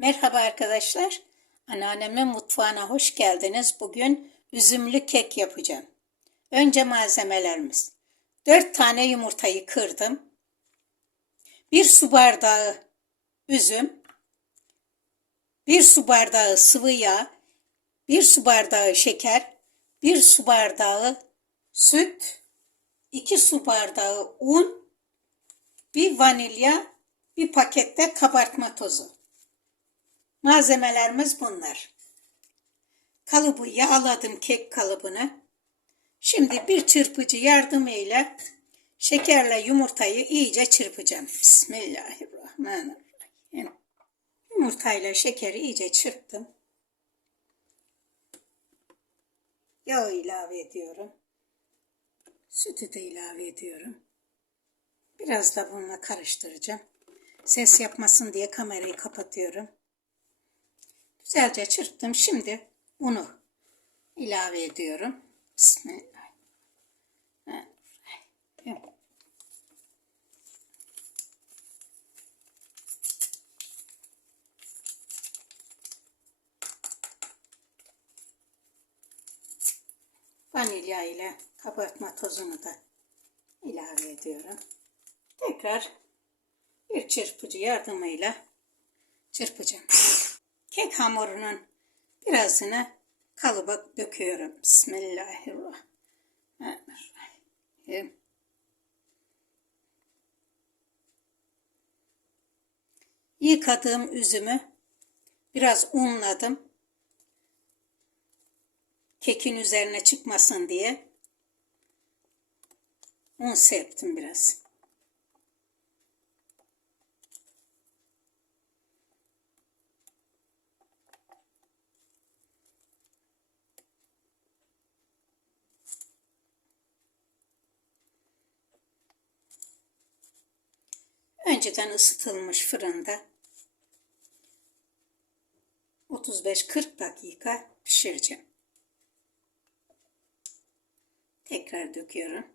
Merhaba arkadaşlar. Anneannemin mutfağına hoş geldiniz. Bugün üzümlü kek yapacağım. Önce malzemelerimiz. 4 tane yumurtayı kırdım. 1 su bardağı üzüm. 1 su bardağı sıvı yağ. 1 su bardağı şeker. 1 su bardağı süt. 2 su bardağı un. Bir vanilya. Bir pakette kabartma tozu. Malzemelerimiz bunlar. Kalıbı yağladım kek kalıbını. Şimdi bir çırpıcı yardımıyla şekerle yumurtayı iyice çırpacağım. Bismillahirrahmanirrahim. Yumurtayla şekeri iyice çırptım. Yağ ilave ediyorum. Sütü de ilave ediyorum. Biraz da bununla karıştıracağım. Ses yapmasın diye kamerayı kapatıyorum. Güzelce çırptım. Şimdi unu ilave ediyorum. Bismillahirrahmanirrahim. Vanilya ile kabartma tozunu da ilave ediyorum. Tekrar bir çırpıcı yardımıyla çırpacağım. Kek hamurunun birazını kalıba döküyorum. Bismillahirrahmanirrahim. Yıkadığım üzümü biraz unladım. Kekin üzerine çıkmasın diye un serptim biraz. Önceden ısıtılmış fırında 35-40 dakika pişireceğim. Tekrar döküyorum.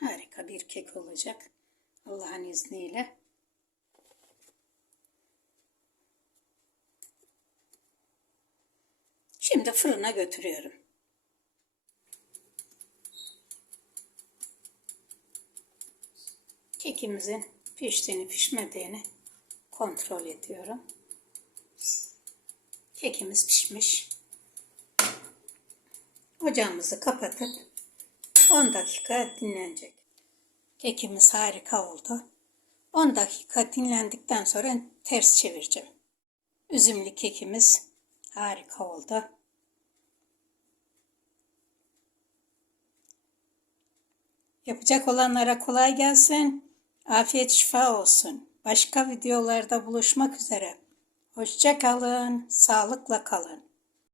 Harika bir kek olacak. Allah'ın izniyle. Şimdi fırına götürüyorum. Kekimizin piştiğini pişmediğini kontrol ediyorum. Kekimiz pişmiş. Ocağımızı kapatıp 10 dakika dinlenecek. Kekimiz harika oldu. 10 dakika dinlendikten sonra ters çevireceğim. Üzümlü kekimiz harika oldu. Yapacak olanlara kolay gelsin. Afiyet şifa olsun. Başka videolarda buluşmak üzere. Hoşça kalın, sağlıkla kalın.